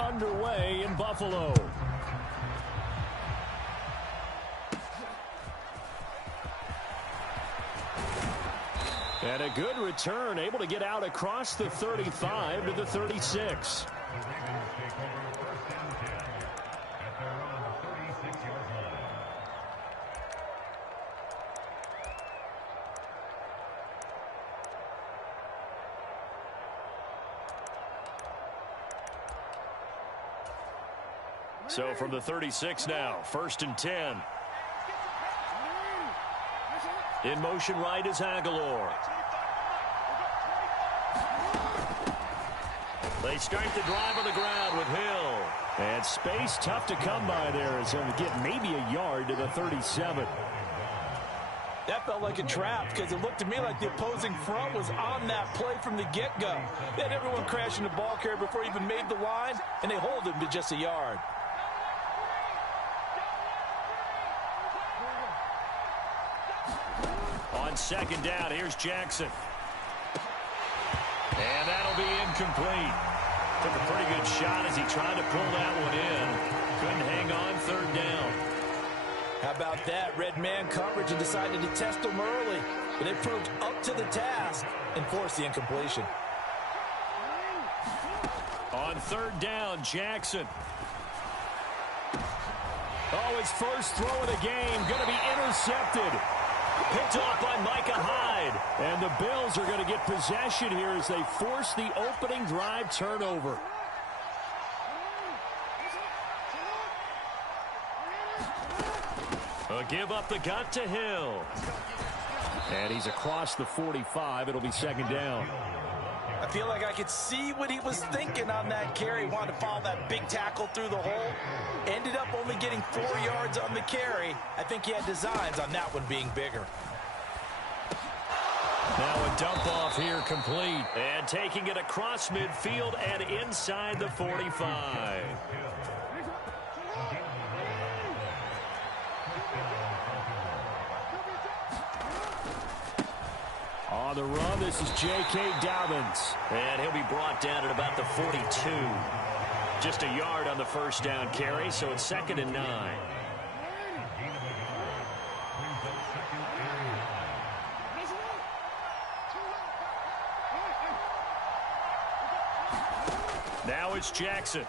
underway in Buffalo. And a good return, able to get out across the 35 to the 36. So from the 36 now, 1st and 10. In motion right is Aguilar. They start the drive on the ground with Hill. And space tough to come by there as they'll get maybe a yard to the 37. That felt like a trap because it looked to me like the opposing front was on that play from the get-go. They had everyone crashing the ball carrier before he even made the line, and they hold him to just a yard. On 2nd down, here's Jackson. And that'll be incomplete. Took a pretty good shot as he tried to pull that one in. Couldn't hang on 3rd down. How about that? Red man coverage and decided to test him early. But they proved up to the task and forced the incompletion. On 3rd down, Jackson. Oh, his first throw of the game. Going to be intercepted. Picked off by Micah Hyde. And the Bills are going to get possession here as they force the opening drive turnover. A give up the gut to Hill. And he's across the 45. It'll be 2nd down. I feel like I could see what he was thinking on that carry. Wanted to follow that big tackle through the hole. Ended up only getting 4 yards on the carry. I think he had designs on that one being bigger. Now a dump off here complete. And taking it across midfield and inside the 45. On the run, this is J.K. Dobbins. And he'll be brought down at about the 42. Just a yard on the 1st down carry, so it's 2nd and 9. Now it's Jackson.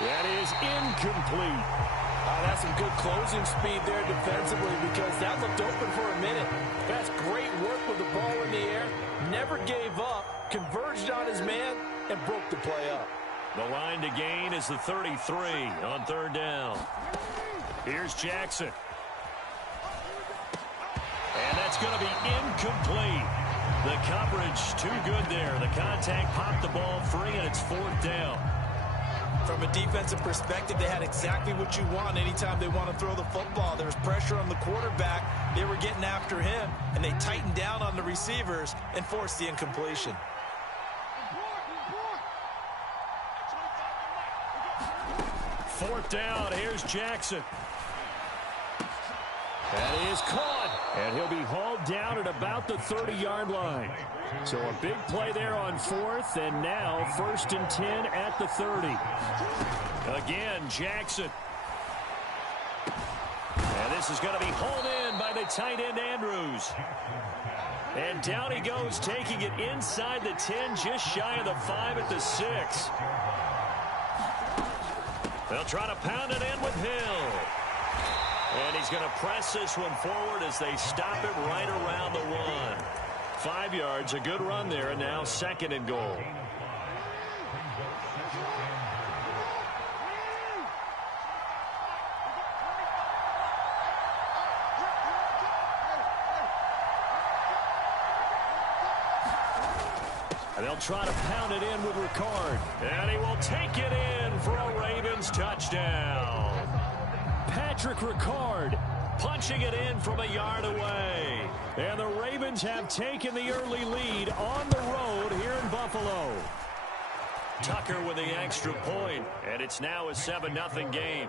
That is incomplete. That's some good closing speed there defensively because that looked open for a minute. That's great work with the ball in the air. Never gave up, converged on his man, and broke the play up. The line to gain is the 33 on 3rd down. Here's Jackson. And that's going to be incomplete. The coverage too good there. The contact popped the ball free, and it's 4th down. From a defensive perspective, they had exactly what you want anytime they want to throw the football. There was pressure on the quarterback. They were getting after him, and they tightened down on the receivers and forced the incompletion. Fourth down, here's Jackson. That is caught, and he'll be hauled down at about the 30-yard line. So a big play there on 4th, and now 1st and 10 at the 30. Again, Jackson. And this is going to be hauled in by the tight end, Andrews. And down he goes, taking it inside the 10, just shy of the 5 at the 6. They'll try to pound it in with Hill. And he's going to press this one forward as they stop it right around the 1. 5 yards, a good run there, and now 2nd and goal. And they'll try to pound it in with Ricard. And he will take it in for a Ravens touchdown. Patrick Ricard punching it in from a yard away. And the Ravens have taken the early lead on the road here in Buffalo. Tucker with the extra point, and it's now a 7-0 game.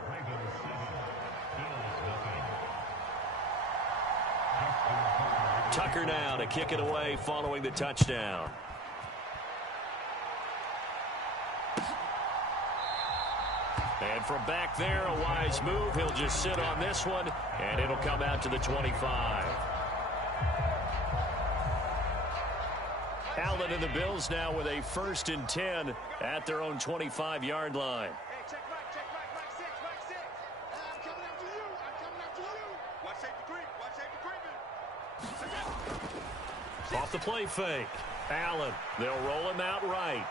Tucker now to kick it away following the touchdown. And from back there, a wise move. He'll just sit on this one, and it'll come out to the 25. Allen and the Bills now with a 1st and 10 at their own 25-yard line. Off the play fake. Allen, they'll roll him out right.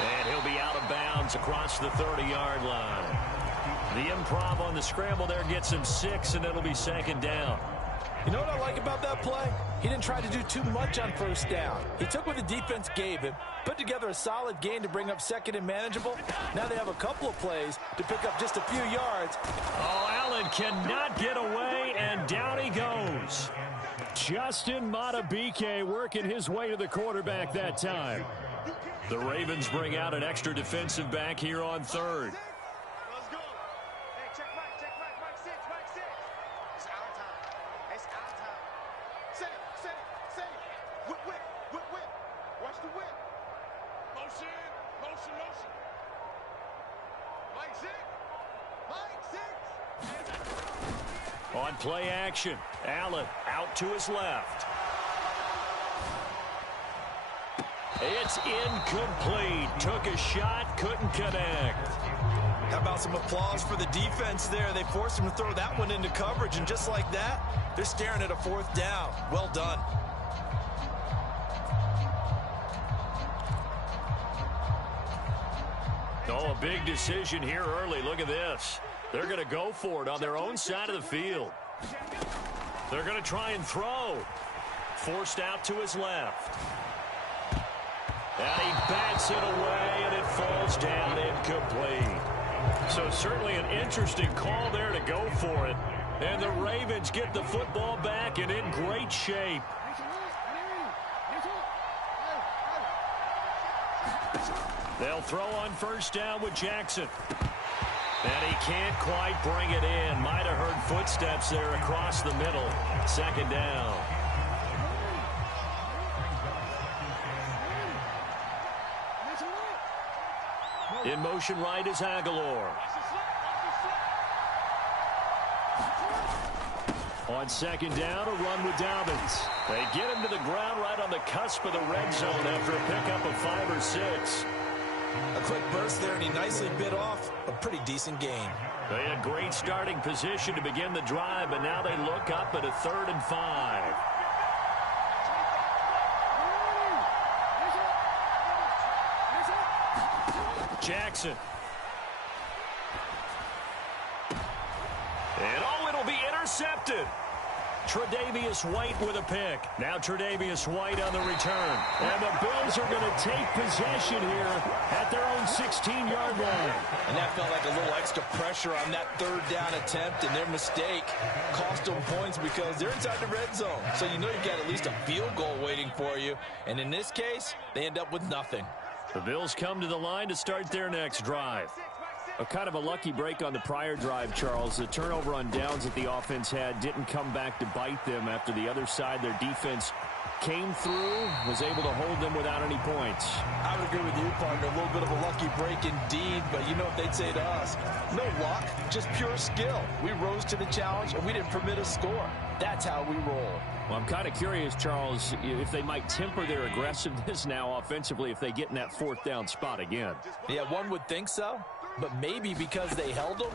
And he'll be out of bounds across the 30-yard line. The improv on the scramble there gets him 6, and it'll be 2nd down. You know what I like about that play? He didn't try to do too much on 1st down. He took what the defense gave him, put together a solid gain to bring up 2nd and manageable. Now they have a couple of plays to pick up just a few yards. Oh, Allen cannot get away, and down he goes. Justin Madubuike working his way to the quarterback that time. The Ravens bring out an extra defensive back here on 3rd. Let's go. Hey, check Mike, Mike 6. It's our time. It's our time. Set it. Whip. Watch the whip. Motion. Mike 6. On play action, Allen out to his left. It's incomplete. Took a shot, couldn't connect. How about some applause for the defense there? They forced him to throw that one into coverage, and just like that, they're staring at a 4th down. Well done. Oh, a big decision here early. Look at this. They're going to go for it on their own side of the field. They're going to try and throw. Forced out to his left. And he bats it away, and it falls down incomplete. So certainly an interesting call there to go for it. And the Ravens get the football back and in great shape. They'll throw on 1st down with Jackson. And he can't quite bring it in. Might have heard footsteps there across the middle. 2nd down. In motion right is Aguilar. On 2nd down, a run with Dobbins. They get him to the ground right on the cusp of the red zone after a pickup of 5 or 6. A quick burst there, and he nicely bit off a pretty decent gain. They had great starting position to begin the drive, but now they look up at a 3rd and 5. Jackson. And it'll be intercepted. Tre'Davious White with a pick. Now Tre'Davious White on the return. And the Bills are going to take possession here at their own 16-yard line. And that felt like a little extra pressure on that 3rd down attempt, and their mistake cost them points because they're inside the red zone. So you know you've got at least a field goal waiting for you. And in this case, they end up with nothing. The Bills come to the line to start their next drive. A kind of a lucky break on the prior drive, Charles. The turnover on downs that the offense had didn't come back to bite them after the other side. Their defense came through, was able to hold them without any points. I would agree with you, partner. A little bit of a lucky break indeed, but you know what they'd say to us? No luck, just pure skill. We rose to the challenge, and we didn't permit a score. That's how we roll. Well, I'm kind of curious, Charles, if they might temper their aggressiveness now offensively if they get in that 4th down spot again. Yeah, one would think so. But maybe because they held them,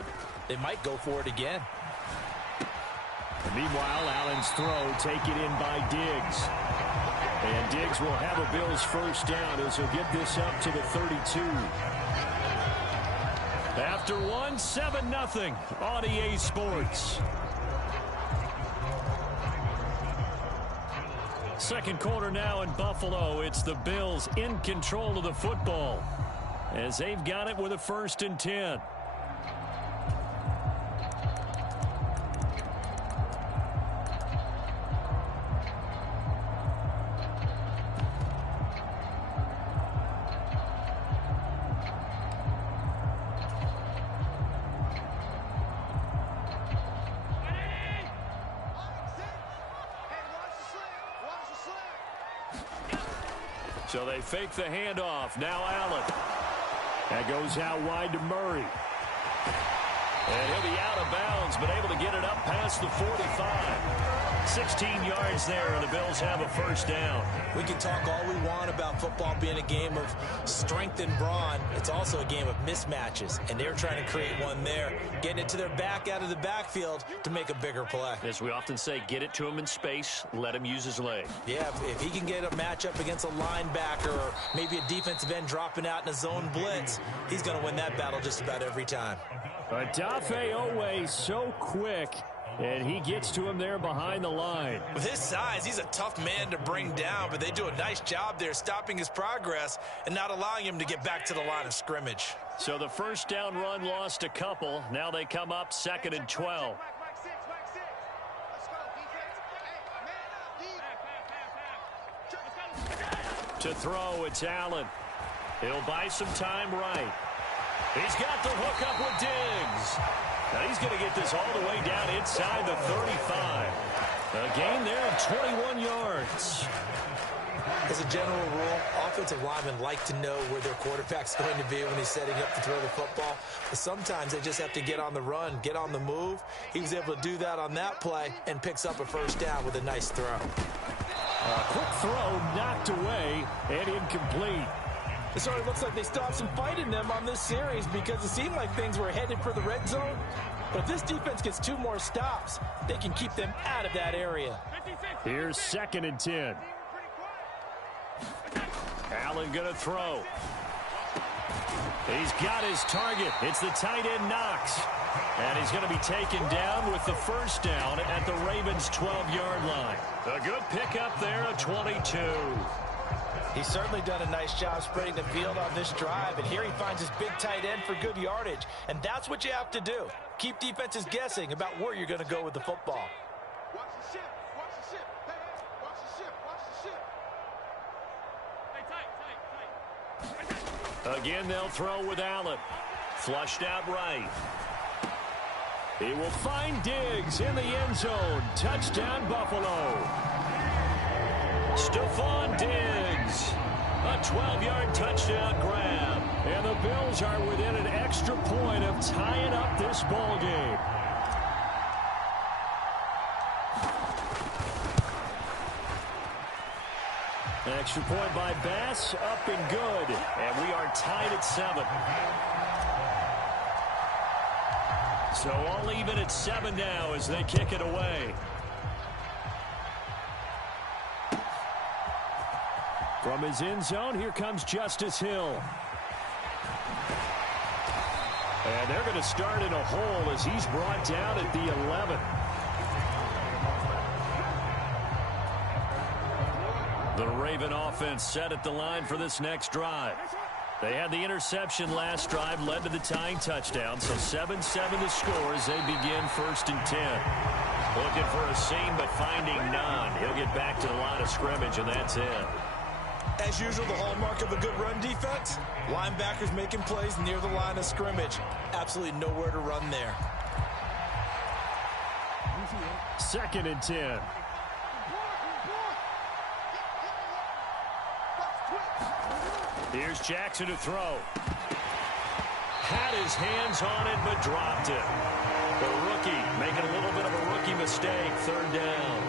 they might go for it again. Meanwhile, Allen's throw taken in by Diggs. And Diggs will have a Bills 1st down as he'll get this up to the 32. After 7-0 on EA Sports. 2nd quarter now in Buffalo. It's the Bills in control of the football as they've got it with a 1st and 10. So they fake the handoff. Now Allen. That goes out wide to Murray. And he'll be out of bounds, but able to get it up past the 45. 16 yards there, and the Bills have a first down. We can talk all we want about football being a game of strength and brawn. It's also a game of mismatches, and they're trying to create one there, getting it to their back out of the backfield to make a bigger play. As we often say, get it to him in space, let him use his leg. Yeah, if he can get a matchup against a linebacker or maybe a defensive end dropping out in a zone blitz, he's going to win that battle just about every time. Odafe Oweh so quick, and he gets to him there behind the line. With his size, he's a tough man to bring down, but they do a nice job there stopping his progress and not allowing him to get back to the line of scrimmage. So the first down run lost a couple. Now they come up 2nd and 12. To throw, it's Allen. He'll buy some time right. He's got the hook up with Diggs. Now he's going to get this all the way down inside the 35. A gain there of 21 yards. As a general rule, offensive linemen like to know where their quarterback's going to be when he's setting up to throw the football. But sometimes they just have to get on the run, get on the move. He was able to do that on that play and picks up a first down with a nice throw. A quick throw knocked away and incomplete. It sort of looks like they stopped some fight in them on this series because it seemed like things were headed for the red zone. But if this defense gets 2 more stops, they can keep them out of that area. Here's 2nd and 10. Allen going to throw. He's got his target. It's the tight end Knox. And he's going to be taken down with the first down at the Ravens' 12-yard line. A good pickup there of 22. He's certainly done a nice job spreading the field on this drive, and here he finds his big tight end for good yardage. And that's what you have to do. Keep defenses guessing about where you're going to go with the football. Watch the ship. Watch the ship. Hey, watch the ship. Watch the ship. Hey, tight. Again, they'll throw with Allen. Flushed out right. He will find Diggs in the end zone. Touchdown, Buffalo. Stephon Diggs. A 12-yard touchdown grab. And the Bills are within an extra point of tying up this ball game. An extra point by Bass, up and good. And we are tied at 7. So all even at 7 now as they kick it away. From his end zone, here comes Justice Hill. And they're going to start in a hole as he's brought down at the 11. The Raven offense set at the line for this next drive. They had the interception last drive, led to the tying touchdown. So 7-7 the score as they begin 1st and 10. Looking for a seam, but finding none. He'll get back to the line of scrimmage, and that's it. As usual, the hallmark of a good run defense, linebackers making plays near the line of scrimmage. Absolutely nowhere to run there. 2nd and 10. Here's Jackson to throw. Had his hands on it, but dropped it. The rookie making a little bit of a rookie mistake. 3rd down.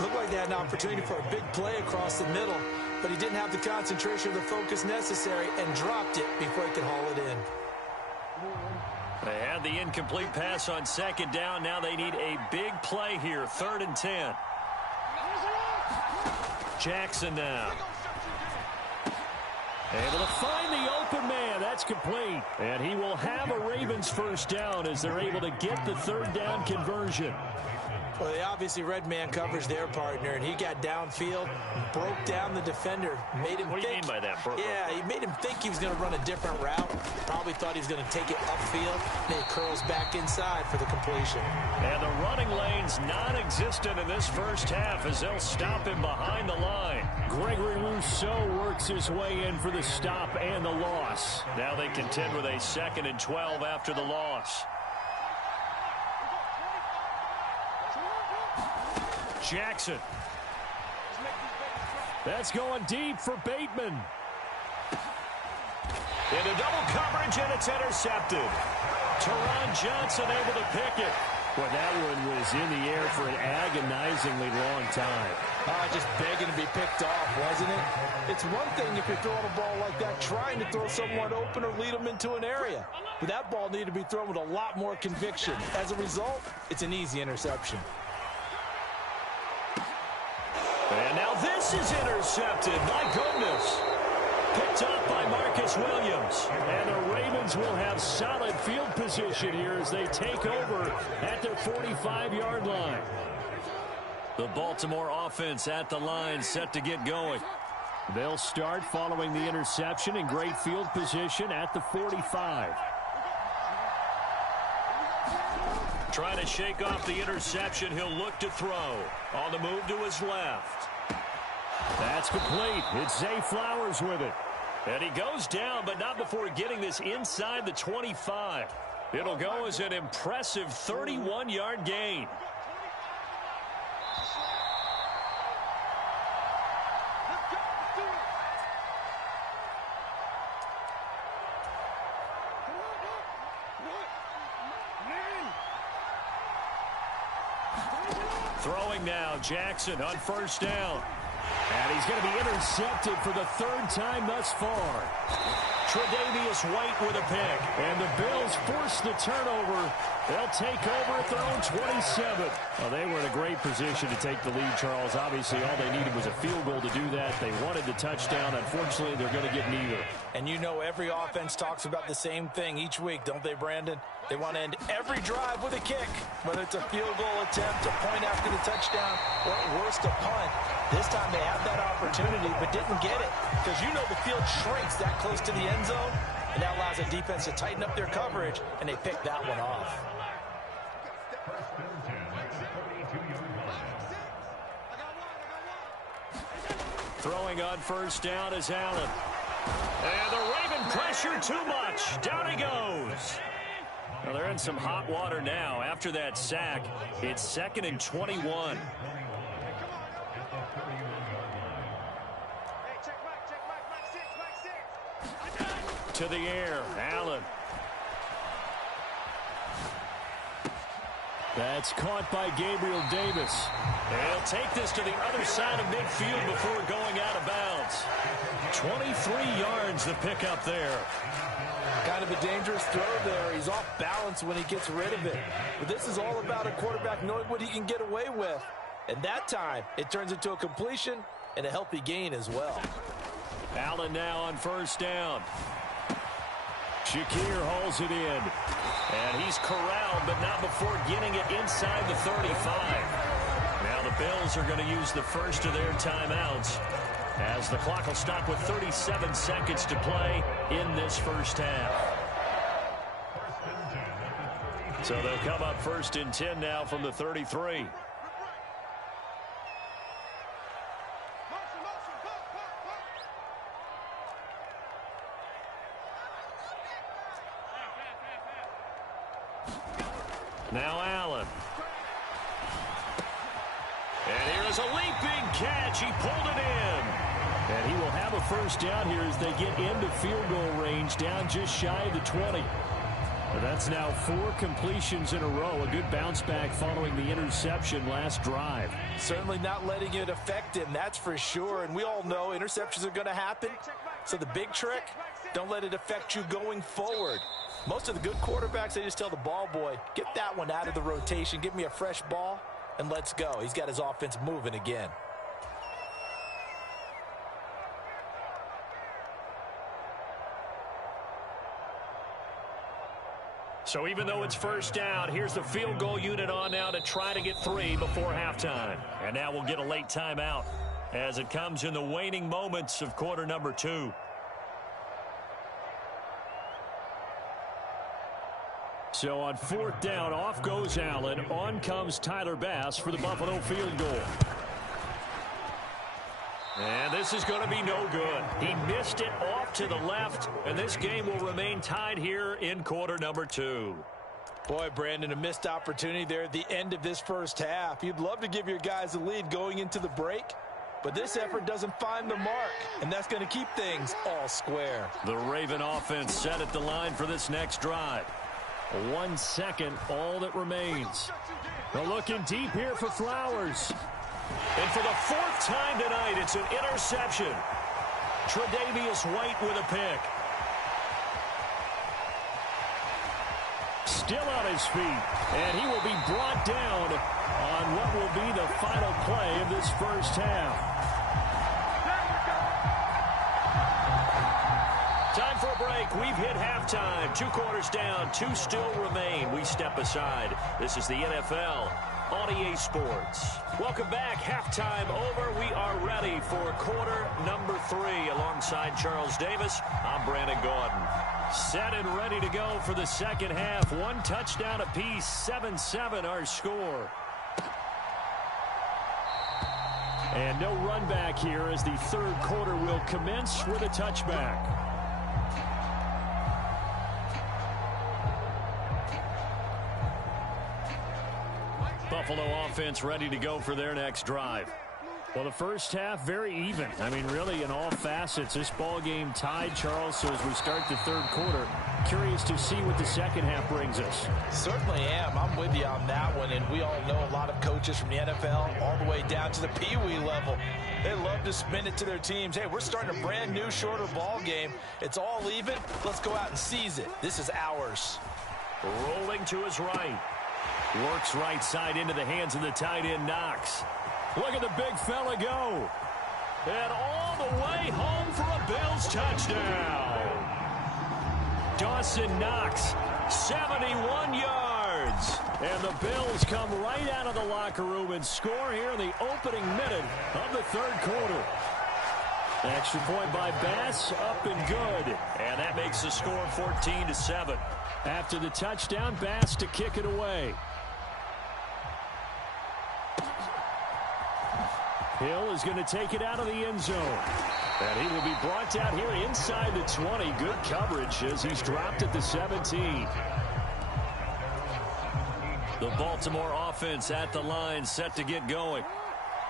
Looked like they had an opportunity for a big play across the middle, but he didn't have the concentration or the focus necessary and dropped it before he could haul it in. They had the incomplete pass on 2nd down. Now they need a big play here. 3rd and 10. Jackson now. Able to find the open man. That's complete. And he will have a Ravens first down as they're able to get the 3rd down conversion. Well, they obviously red man coverage their partner, and he got downfield, broke down the defender, made him think. What do you mean by that, bro? Yeah, he made him think he was going to run a different route. Probably thought he was going to take it upfield, and it curls back inside for the completion. And the running lane's non-existent in this first half as they'll stop him behind the line. Gregory Rousseau works his way in for the stop and the loss. Now they contend with a 2nd and 12 after the loss. Jackson. That's going deep for Bateman. Into double coverage, and it's intercepted. Teron Johnson able to pick it. Boy, that one was in the air for an agonizingly long time. Just begging to be picked off, wasn't it? It's one thing if you're throwing a ball like that, trying to throw someone open or lead them into an area. But that ball needed to be thrown with a lot more conviction. As a result, it's an easy interception. And now this is intercepted. My goodness. Picked up by Marcus Williams. And the Ravens will have solid field position here as they take over at their 45-yard line. The Baltimore offense at the line set to get going. They'll start following the interception in great field position at the 45. Trying to shake off the interception. He'll look to throw. On the move to his left. That's complete. It's Zay Flowers with it. And he goes down, but not before getting this inside the 25. It'll go as an impressive 31-yard gain. Throwing now, Jackson on first down. And he's going to be intercepted for the third time thus far. Tre'Davious White with a pick. And the Bills force the turnover. They'll take over at their own 27. Well, they were in a great position to take the lead, Charles. Obviously, all they needed was a field goal to do that. They wanted the touchdown. Unfortunately, they're going to get neither. And you know every offense talks about the same thing each week, don't they, Brandon? They want to end every drive with a kick, whether it's a field goal attempt, a point after the touchdown, or at worst, a punt. This time they had that opportunity but didn't get it because you know the field shrinks that close to the end zone, and that allows the defense to tighten up their coverage, and they picked that one off. Throwing on first down is Allen. And the Raven pressure too much. Down he goes. Well, they're in some hot water now. After that sack, it's 2nd and 21. To the air, Allen. That's caught by Gabriel Davis. They'll take this to the other side of midfield before going out of bounds. 23 yards the pickup there. Kind of a dangerous throw there. He's off balance when he gets rid of it. But this is all about a quarterback knowing what he can get away with. And that time, it turns into a completion and a healthy gain as well. Allen now on first down. Shakir hauls it in. And he's corralled, but not before getting it inside the 35. Now the Bills are going to use the first of their timeouts, as the clock will stop with 37 seconds to play in this first half. So they'll come up 1st and 10 now from the 33. Now Allen. And here is a leaping catch. He pulled it in. And he will have a first down here as they get into field goal range, down just shy of the 20. But that's now 4 completions in a row. A good bounce back following the interception last drive. Certainly not letting it affect him, that's for sure. And we all know interceptions are going to happen. So the big trick, don't let it affect you going forward. Most of the good quarterbacks, they just tell the ball boy, get that one out of the rotation, give me a fresh ball, and let's go. He's got his offense moving again. So even though it's first down, here's the field goal unit on now to try to get 3 before halftime. And now we'll get a late timeout as it comes in the waning moments of quarter number 2. So on 4th down, off goes Allen. On comes Tyler Bass for the Buffalo field goal. And this is going to be no good. He missed it off to the left, and this game will remain tied here in quarter number 2. Boy, Brandon, a missed opportunity there at the end of this first half. You'd love to give your guys a lead going into the break, but this effort doesn't find the mark, and that's going to keep things all square. The Raven offense set at the line for this next drive. 1 second, all that remains. They're looking deep here for Flowers. And for the 4th time tonight, it's an interception. Tre'Davious White with a pick. Still on his feet, and he will be brought down on what will be the final play of this first half. Time for a break. We've hit halftime. 2 quarters down, 2 still remain. We step aside. This is the NFL on EA Sports. Welcome back. Halftime over. We are ready for quarter number 3. Alongside Charles Davis, I'm Brandon Gordon. Set and ready to go for the second half. 1 touchdown apiece. 7-7 our score. And no run back here as the third quarter will commence with a touchback. Buffalo offense ready to go for their next drive. Well, the first half, very even. I mean, really, in all facets, this ball game tied, Charles. So as we start the third quarter, curious to see what the second half brings us. Certainly am. I'm with you on that one. And we all know a lot of coaches from the NFL all the way down to the Pee-wee level. They love to spin it to their teams. Hey, we're starting a brand new, shorter ball game. It's all even. Let's go out and seize it. This is ours. Rolling to his right. Works right side into the hands of the tight end, Knox. Look at the big fella go. And all the way home for a Bills touchdown. Dawson Knox, 71 yards. And the Bills come right out of the locker room and score here in the opening minute of the third quarter. Extra point by Bass, up and good. And that makes the score 14-7. After the touchdown, Bass to kick it away. Hill is going to take it out of the end zone. And he will be brought down here inside the 20. Good coverage as he's dropped at the 17. The Baltimore offense at the line, set to get going.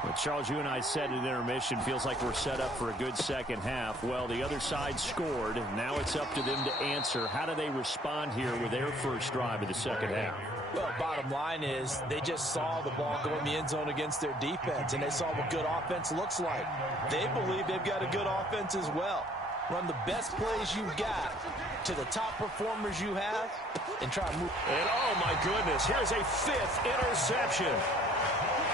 Well, Charles, you and I said at intermission, feels like we're set up for a good second half. Well, the other side scored. Now it's up to them to answer. How do they respond here with their first drive of the second half? Well, bottom line is they just saw the ball go in the end zone against their defense, and they saw what good offense looks like. They believe they've got a good offense as well. Run the best plays you've got to the top performers you have and try to move. And, oh, my goodness, here's a 5th interception.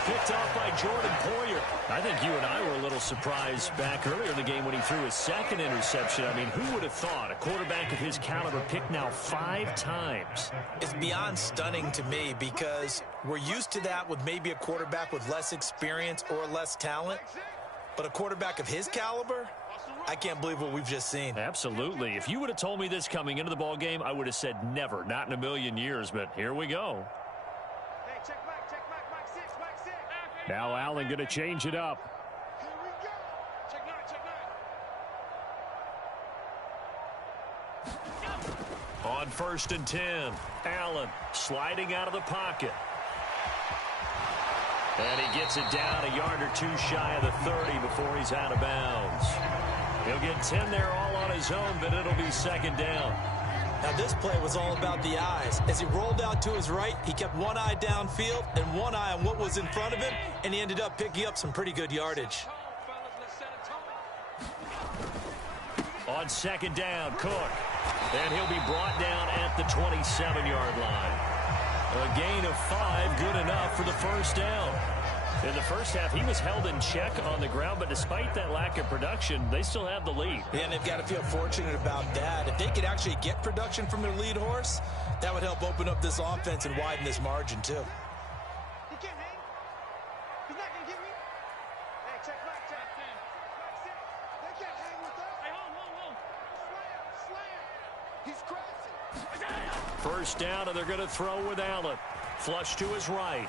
Picked off by Jordan Poyer. I think you and I were a little surprised back earlier in the game when he threw his 2nd interception. I mean, who would have thought a quarterback of his caliber picked now 5 times? It's beyond stunning to me because we're used to that with maybe a quarterback with less experience or less talent. But a quarterback of his caliber, I can't believe what we've just seen. Absolutely. If you would have told me this coming into the ball game, I would have said never, not in a million years. But here we go. Now Allen going to change it up. Here we go. Check 9. On 1st and 10, Allen sliding out of the pocket. And he gets it down a yard or 2 shy of the 30 before he's out of bounds. He'll get 10 there all on his own, but it'll be 2nd down. Now, this play was all about the eyes. As he rolled out to his right, he kept one eye downfield and one eye on what was in front of him, and he ended up picking up some pretty good yardage. On 2nd down, Cook. And he'll be brought down at the 27-yard line. A gain of 5, good enough for the first down. In the first half, he was held in check on the ground, but despite that lack of production, they still have the lead. Yeah, and they've got to feel fortunate about that. If they could actually get production from their lead horse, that would help open up this offense and widen this margin, too. He can't hang. He's not going to get me. Hey, check back, check. They can't hang with that. Hey, hold. Slam. He's crazy. First down, and they're going to throw with Allen. Flush to his right.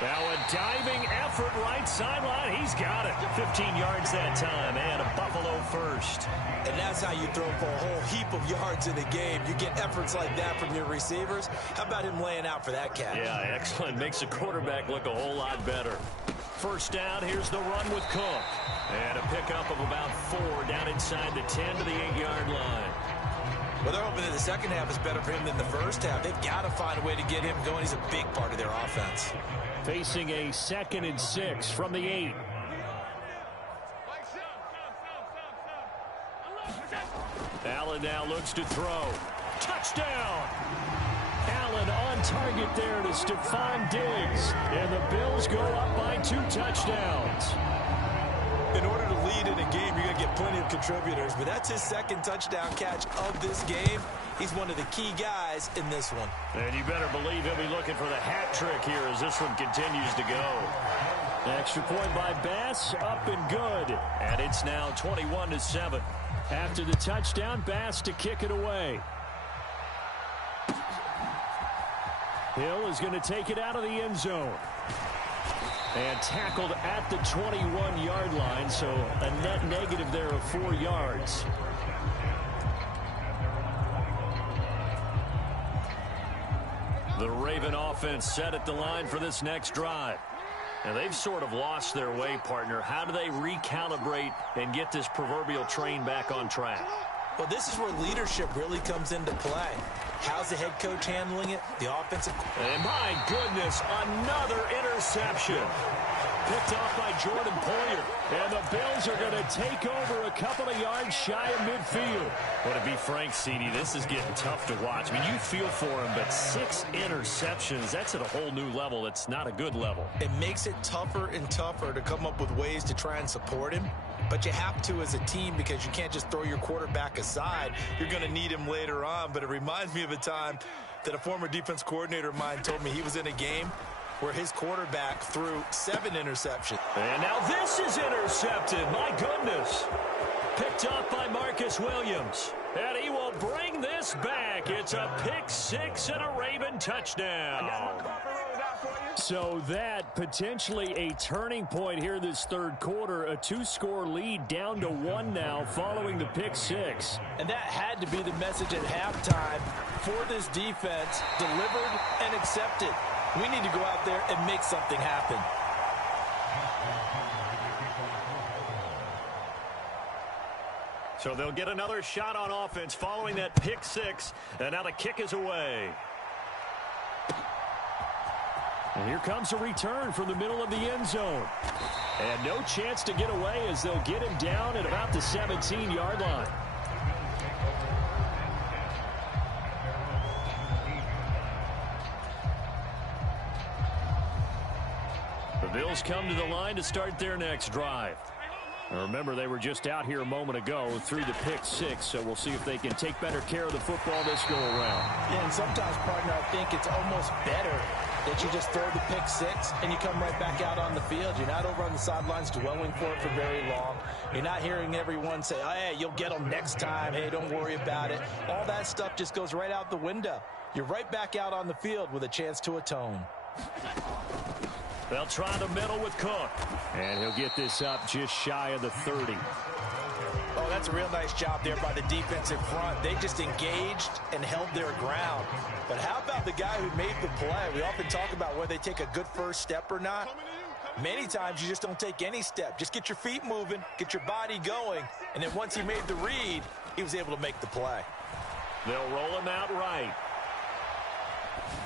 Now a diving effort right sideline. He's got it. 15 yards that time, and a Buffalo first. And that's how you throw for a whole heap of yards in a game. You get efforts like that from your receivers. How about him laying out for that catch? Yeah, excellent. Makes the quarterback look a whole lot better. first down. Here's the run with Cook. And a pickup of about 4 down inside the 10 to the 8-yard line. Well, they're hoping that the second half is better for him than the first half. They've got to find a way to get him going. He's a big part of their offense. Facing a 2nd and 6 from the 8. Allen now looks to throw. Touchdown! Allen on target there to Stephon Diggs. And the Bills go up by 2 touchdowns. In order to lead in a game, you're going to get plenty of contributors, but that's his 2nd touchdown catch of this game. He's one of the key guys in this one. And you better believe he'll be looking for the hat trick here as this one continues to go. Extra point by Bass, up and good. And it's now 21-7. After the touchdown, Bass to kick it away. Hill is going to take it out of the end zone. And tackled at the 21-yard line, so a net negative there of 4 yards. The Raven offense set at the line for this next drive. And they've sort of lost their way, partner. How do they recalibrate and get this proverbial train back on track? Well, this is where leadership really comes into play. How's the head coach handling it? The offensive... And my goodness, another interception. Picked off by Jordan Poyer. And the Bills are going to take over a couple of yards shy of midfield. Well, to be frank, CD, this is getting tough to watch. I mean, you feel for him, but 6 interceptions, that's at a whole new level. It's not a good level. It makes it tougher and tougher to come up with ways to try and support him. But you have to as a team because you can't just throw your quarterback aside. You're going to need him later on. But it reminds me of a time that a former defense coordinator of mine told me he was in a game where his quarterback threw 7 interceptions. And now this is intercepted. My goodness. Picked off by Marcus Williams. And he will bring this back. It's a pick 6 and a Raven touchdown. So that potentially a turning point here this third quarter. A 2-score lead down to 1 now following the pick 6. And that had to be the message at halftime for this defense. Delivered and accepted. We need to go out there and make something happen. So they'll get another shot on offense following that pick 6. And now the kick is away. And here comes a return from the middle of the end zone. And no chance to get away as they'll get him down at about the 17-yard line. The Bills come to the line to start their next drive. Now remember, they were just out here a moment ago through the pick 6, so we'll see if they can take better care of the football this go around. Yeah, and sometimes, partner, I think it's almost better that you just throw the pick 6 and you come right back out on the field. You're not over on the sidelines dwelling for it for very long. You're not hearing everyone say, oh, hey, you'll get them next time. Hey, don't worry about it. All that stuff just goes right out the window. You're right back out on the field with a chance to atone. They'll try the middle with Cook. And he'll get this up just shy of the 30. Oh, that's a real nice job there by the defensive front. They just engaged and held their ground. But how about the guy who made the play? We often talk about whether they take a good first step or not. Many times you just don't take any step. Just get your feet moving, get your body going, and then once he made the read, he was able to make the play. They'll roll him out right.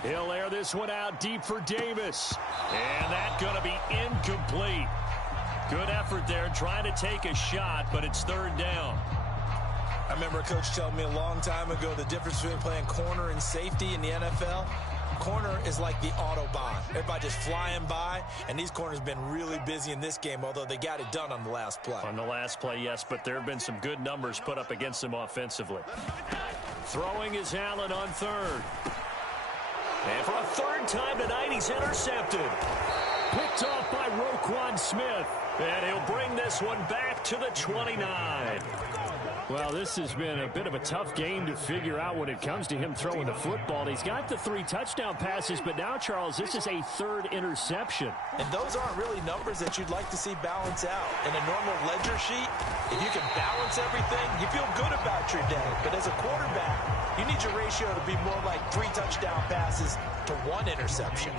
He'll air this one out deep for Davis. And that's going to be incomplete. Good effort there trying to take a shot, but it's third down. I remember a coach telling me a long time ago the difference between playing corner and safety in the NFL. Corner is like the Autobahn. Everybody just flying by, and these corners have been really busy in this game, although they got it done on the last play. On the last play, yes, but there have been some good numbers put up against them offensively. Throwing is Allen on third. And for a third time tonight, he's intercepted. Picked off by Roquan Smith. And he'll bring this one back to the 29. Well, this has been a bit of a tough game to figure out when it comes to him throwing the football. He's got the 3 touchdown passes, but now, Charles, this is a third interception. And those aren't really numbers that you'd like to see balance out. In a normal ledger sheet, if you can balance everything, you feel good about your day. But as a quarterback, you need your ratio to be more like 3 touchdown passes to 1 interception.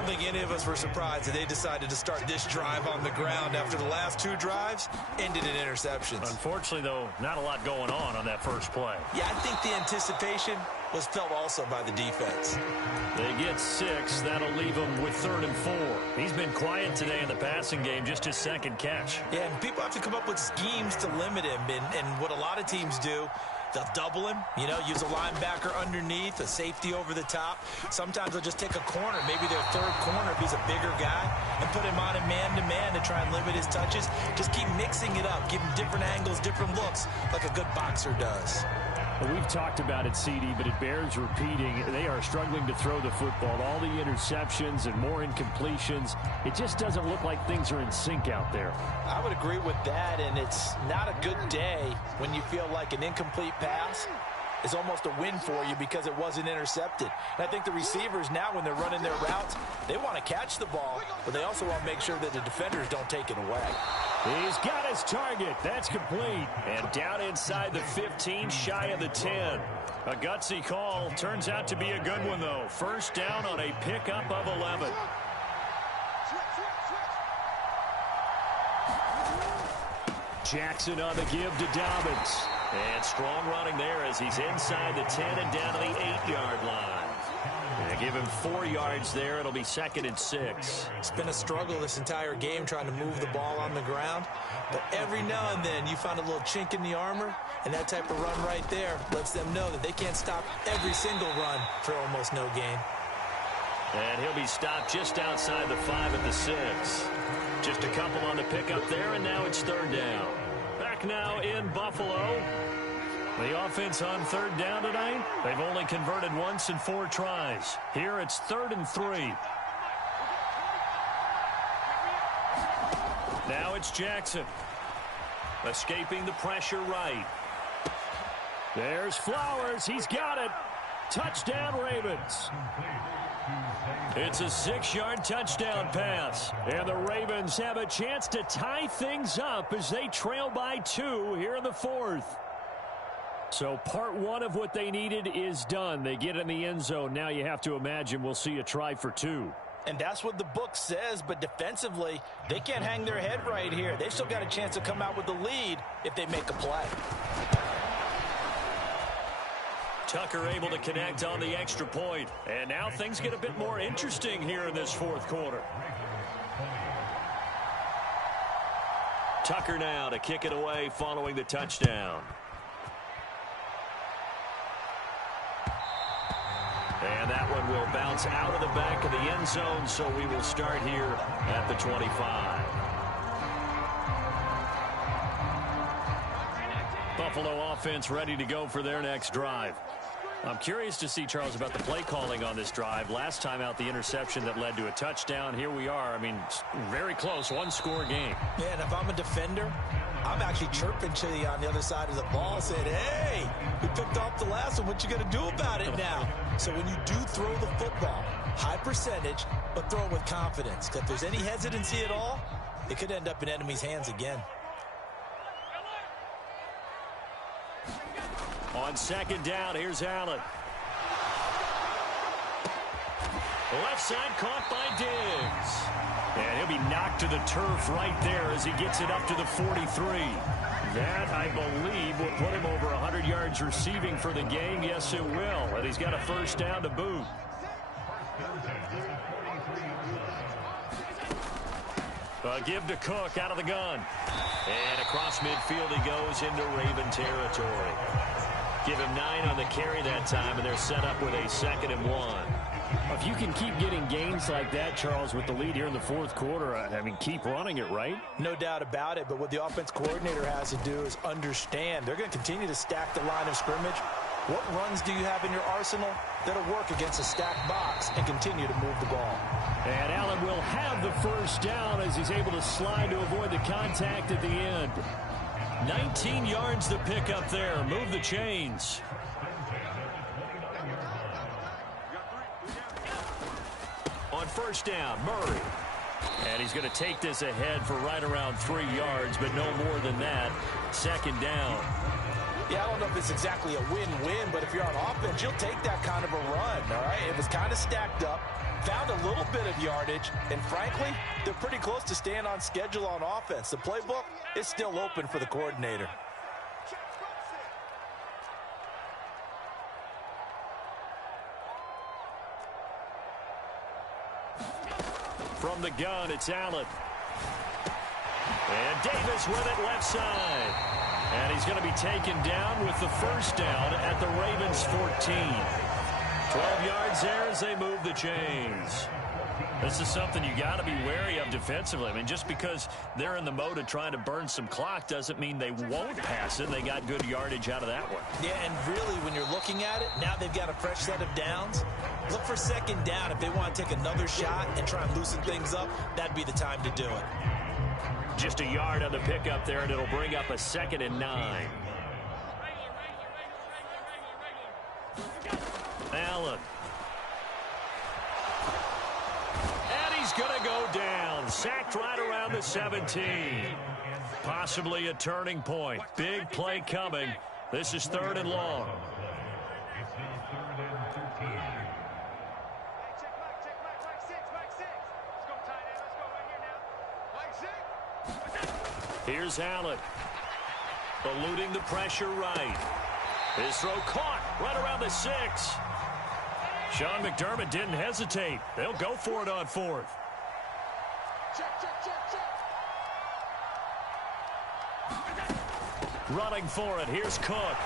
don't think any of us were surprised that they decided to start this drive on the ground after the last 2 drives ended in interceptions. Unfortunately, though, not a lot going on that first play. Yeah, I think the anticipation was felt also by the defense. They get 6. That'll leave them with 3rd and 4. He's been quiet today in the passing game, just his 2nd catch. Yeah, and people have to come up with schemes to limit him, and what a lot of teams do, they'll double him, use a linebacker underneath, a safety over the top. Sometimes they'll just take a corner, maybe their 3rd corner if he's a bigger guy, and put him on a man-to-man to try and limit his touches. Just keep mixing it up, give him different angles, different looks, like a good boxer does. Well, we've talked about it, CD, but it bears repeating. They are struggling to throw the football. All the interceptions and more incompletions. It just doesn't look like things are in sync out there. I would agree with that, and it's not a good day when you feel like an incomplete pass is almost a win for you because it wasn't intercepted. And I think the receivers now, when they're running their routes, they want to catch the ball, but they also want to make sure that the defenders don't take it away. He's got his target. That's complete. And down inside the 15, shy of the 10. A gutsy call. Turns out to be a good one, though. First down on a pickup of 11. Jackson on the give to Dobbins. And strong running there as he's inside the 10 and down to the 8-yard line. And give him 4 yards there. It'll be 2nd and 6. It's been a struggle this entire game trying to move the ball on the ground. But every now and then you find a little chink in the armor, and that type of run right there lets them know that they can't stop every single run for almost no gain. And he'll be stopped just outside the 5 at the 6. Just a couple on the pickup there, and now it's 3rd down. Back now in Buffalo. The offense on 3rd down tonight, they've only converted once in 4 tries. Here it's 3rd and 3. Now it's Jackson. Escaping the pressure right. There's Flowers. He's got it. Touchdown, Ravens. It's a 6-yard touchdown pass. And the Ravens have a chance to tie things up as they trail by 2 here in the 4th. So part 1 of what they needed is done. They get in the end zone. Now you have to imagine we'll see a try for 2. And that's what the book says, but defensively, they can't hang their head right here. They've still got a chance to come out with the lead if they make a play. Tucker able to connect on the extra point. And now things get a bit more interesting here in this 4th quarter. Tucker now to kick it away following the touchdown. And that one will bounce out of the back of the end zone, so we will start here at the 25. Buffalo offense ready to go for their next drive. I'm curious to see, Charles, about the play calling on this drive. Last time out, the interception that led to a touchdown. Here we are. I mean, very close, 1-score game. Yeah, and if I'm a defender, I'm actually chirping to you on the other side of the ball, saying, hey, we picked off the last one. What you going to do about it now? So when you do throw the football, high percentage, but throw it with confidence. Because if there's any hesitancy at all, it could end up in enemy's hands again. On 2nd down, here's Allen. Left side caught by Diggs. And he'll be knocked to the turf right there as he gets it up to the 43. That, I believe, will put him over 100 yards receiving for the game. Yes, it will. And he's got a 1st down to boot. Give to Cook out of the gun. And across midfield he goes into Raven territory. Give him 9 on the carry that time, and they're set up with a 2nd and 1. If you can keep getting gains like that, Charles, with the lead here in the 4th quarter, I mean, keep running it, right? No doubt about it, but what the offense coordinator has to do is understand they're going to continue to stack the line of scrimmage. What runs do you have in your arsenal that'll work against a stacked box and continue to move the ball? And Allen will have the 1st down as he's able to slide to avoid the contact at the end. 19 yards to pick up there. Move the chains. On 1st down, Murray. And he's going to take this ahead for right around 3 yards, but no more than that. Second down. Yeah, I don't know if it's exactly a win-win, but if you're on offense, you'll take that kind of a run, all right? It was kind of stacked up, found a little bit of yardage, and frankly, they're pretty close to staying on schedule on offense. The playbook is still open for the coordinator. From the gun, it's Allen. And Davis with it left side. And he's going to be taken down with the first down at the Ravens' 14. 12 yards there as they move the chains. This is something you got to be wary of defensively. I mean, just because they're in the mode of trying to burn some clock doesn't mean they won't pass it. They got good yardage out of that one. Yeah, and really, when you're looking at it, now they've got a fresh set of downs. Look for second down. If they want to take another shot and try and loosen things up, that'd be the time to do it. Just a yard on the pickup there, and it'll bring up a 2nd and 9. Allen. And he's going to go down. Sacked right around the 17. Possibly a turning point. Big play coming. This is 3rd and long. Here's Allen. Eluding the pressure right. His throw caught right around the 6. Sean McDermott didn't hesitate. They'll go for it on 4th. Running for it. Here's Cook.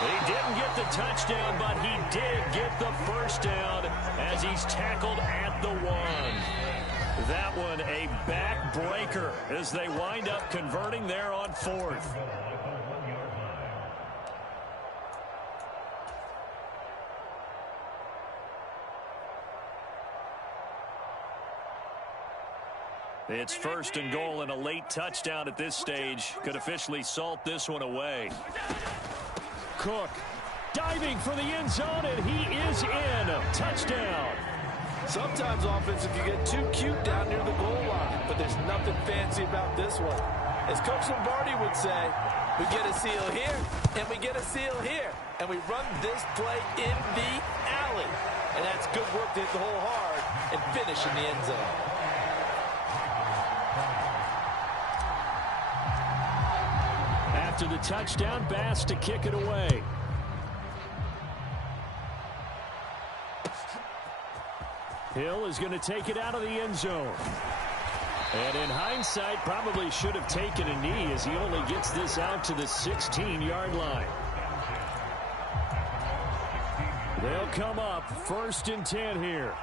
He didn't get the touchdown, but he did get the first down as he's tackled at the 1. That one a backbreaker as they wind up converting there on 4th. It's 1st and goal, and a late touchdown at this stage could officially salt this one away. Cook diving for the end zone, and he is in. Touchdown. Sometimes offensive can get too cute down near the goal line, but there's nothing fancy about this one. As Coach Lombardi would say, we get a seal here, and we get a seal here, and we run this play in the alley. And that's good work to hit the hole hard and finish in the end zone. After the touchdown, Bass to kick it away. Hill is going to take it out of the end zone. And in hindsight, probably should have taken a knee as he only gets this out to the 16-yard line. They'll come up 1st and 10 here.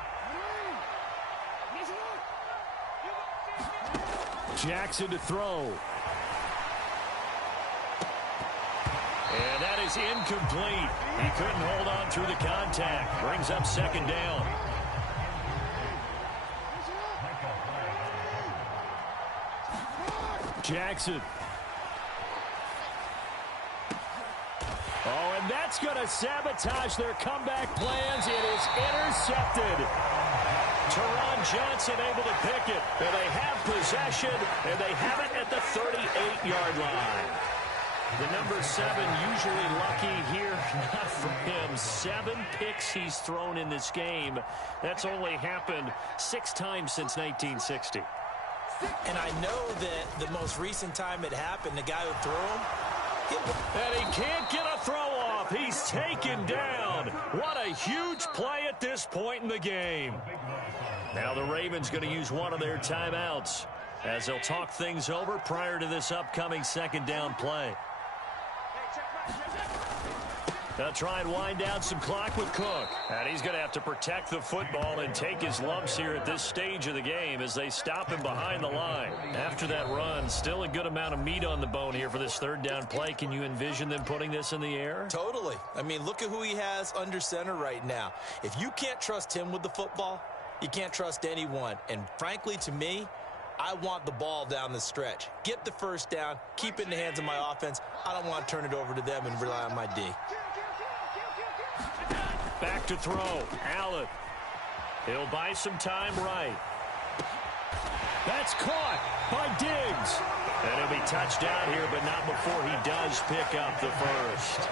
Jackson to throw. And that is incomplete. He couldn't hold on through the contact. Brings up 2nd down. Jackson. Oh, and that's going to sabotage their comeback plans. It is intercepted. Teron Johnson able to pick it. And they have possession, and they have it at the 38-yard line. The number 7 usually lucky here. Not for him. 7 picks he's thrown in this game. That's only happened 6 times since 1960. And I know that the most recent time it happened, the guy who threw him. And he can't get a throw off. He's taken down. What a huge play at this point in the game. Now the Ravens going to use one of their timeouts as they'll talk things over prior to this upcoming 2nd down play. They'll try and wind down some clock with Cook. And he's going to have to protect the football and take his lumps here at this stage of the game as they stop him behind the line. After that run, still a good amount of meat on the bone here for this 3rd down play. Can you envision them putting this in the air? Totally. I mean, look at who he has under center right now. If you can't trust him with the football, you can't trust anyone. And frankly, to me, I want the ball down the stretch. Get the first down, keep it in the hands of my offense. I don't want to turn it over to them and rely on my D. Back to throw. Allen. He'll buy some time right. That's caught by Diggs. And it'll be touchdown here, but not before he does pick up the first.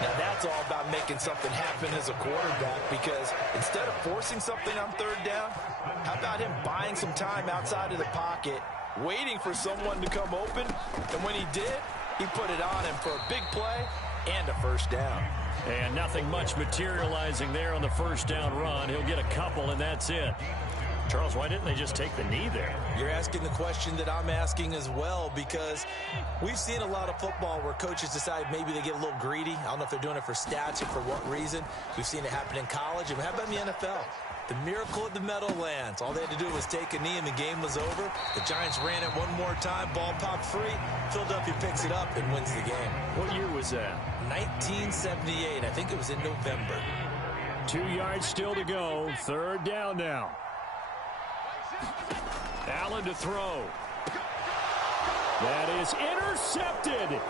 Now, that's all about making something happen as a quarterback, because instead of forcing something on third down, how about him buying some time outside of the pocket, waiting for someone to come open, and when he did, he put it on him for a big play and a first down. And nothing much materializing there on the first down run. He'll get a couple, and that's it. Charles, why didn't they just take the knee there? You're asking the question that I'm asking as well, because we've seen a lot of football where coaches decide maybe they get a little greedy. I don't know if they're doing it for stats or for what reason. We've seen it happen in college. And how about in the NFL? The miracle of the Meadowlands. All they had to do was take a knee and the game was over. The Giants ran it one more time. Ball popped free. Philadelphia picks it up and wins the game. What year was that? 1978. I think it was in November. 2 yards still to go. Third down now. Allen to throw. That is intercepted.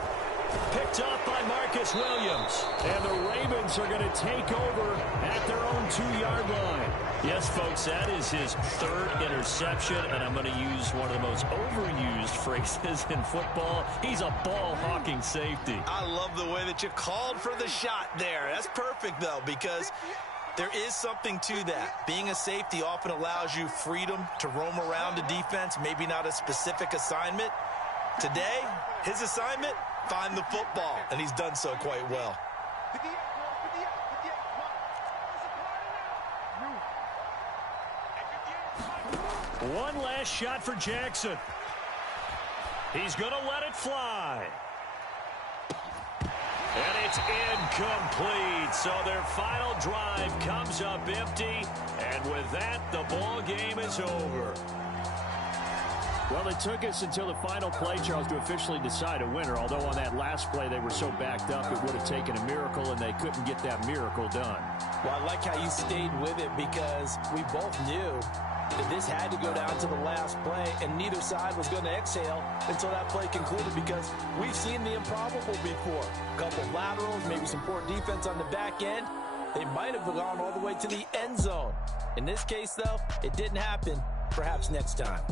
Picked up by Marcus Williams. And the Ravens are going to take over at their own 2-yard line. Yes, folks, that is his third interception, and I'm going to use one of the most overused phrases in football. He's a ball-hawking safety. I love the way that you called for the shot there. That's perfect, though, because there is something to that. Being a safety often allows you freedom to roam around a defense, maybe not a specific assignment. Today, his assignment, find the football, and he's done so quite well. One last shot for Jackson. He's going to let it fly. And it's incomplete. So their final drive comes up empty. And with that, the ball game is over. Well, it took us until the final play, Charles, to officially decide a winner. Although on that last play they were so backed up, it would have taken a miracle, and they couldn't get that miracle done. Well, I like how you stayed with it, because we both knew that this had to go down to the last play, and neither side was going to exhale until that play concluded, because we've seen the improbable before. A couple of laterals, maybe some poor defense on the back end. They might have gone all the way to the end zone. In this case, though, it didn't happen. Perhaps next time.